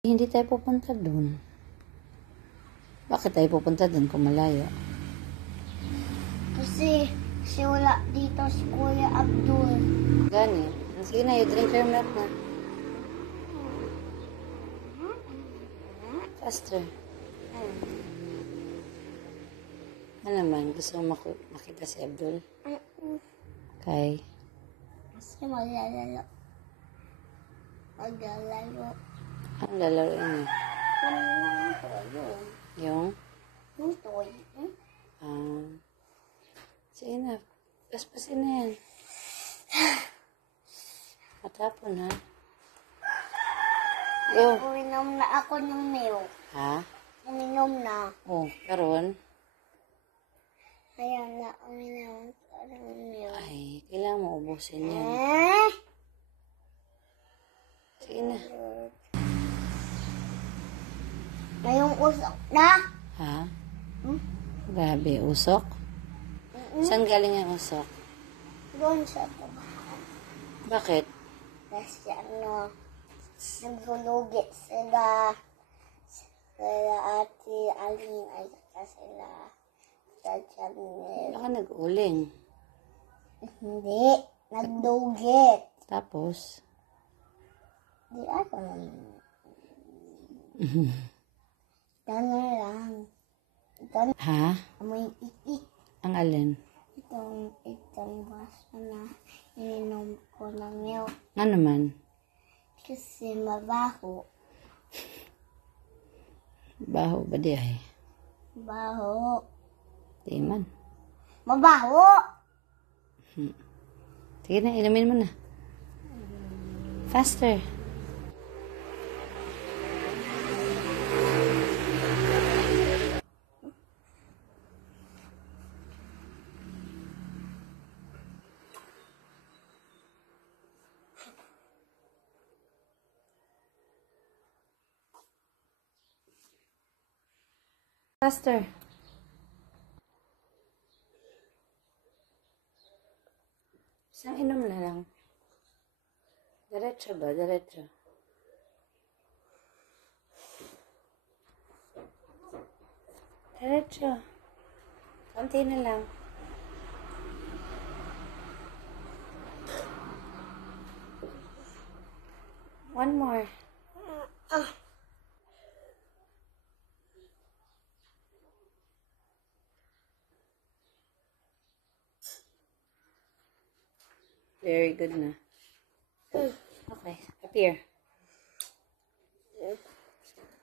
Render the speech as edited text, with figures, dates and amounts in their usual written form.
Hindi tayo pupunta dun. Bakit tayo pupunta dun kung malayo? Kasi wala dito si Kuya Abdul. Gani. Sige na, you drink your milk na. Faster. Ano naman? Gusto mo makita si Abdul? Kay? Kasi maglalaro. Ang lalaroin niya? Yung? Yung toy. Sige na. Paspasin na yan. Matapon, ha? Yo. Uminom na ako ng milk. Ha? Uminom na. Oh, karon. Ayan na, uminom ako ng milk. Ay, kailangan mo ubusin yan. Sige na. Ngayong usok na. Ha? Grabe, usok? Saan galing ang usok? Doon sa to. Bakit? Kasi naglulugi sila ate Aling ay sila sa Chanel. Baka nag-uling. Hindi, nagdugit. Tapos? Di ako naman. Gano'n lang. Gano'n. Ha? Amoy itik. Ang alin? Itong baso na ininom ko ng milk. Ano naman? Kasi mabaho. Baho ba di ay? Baho. Di man. Mabaho! Sige na, inumin mo na. Faster. Faster. Isang inom na lang. Diretso ba? Diretso. Diretso. Konti na lang. One more. Very good na. Okay, up here.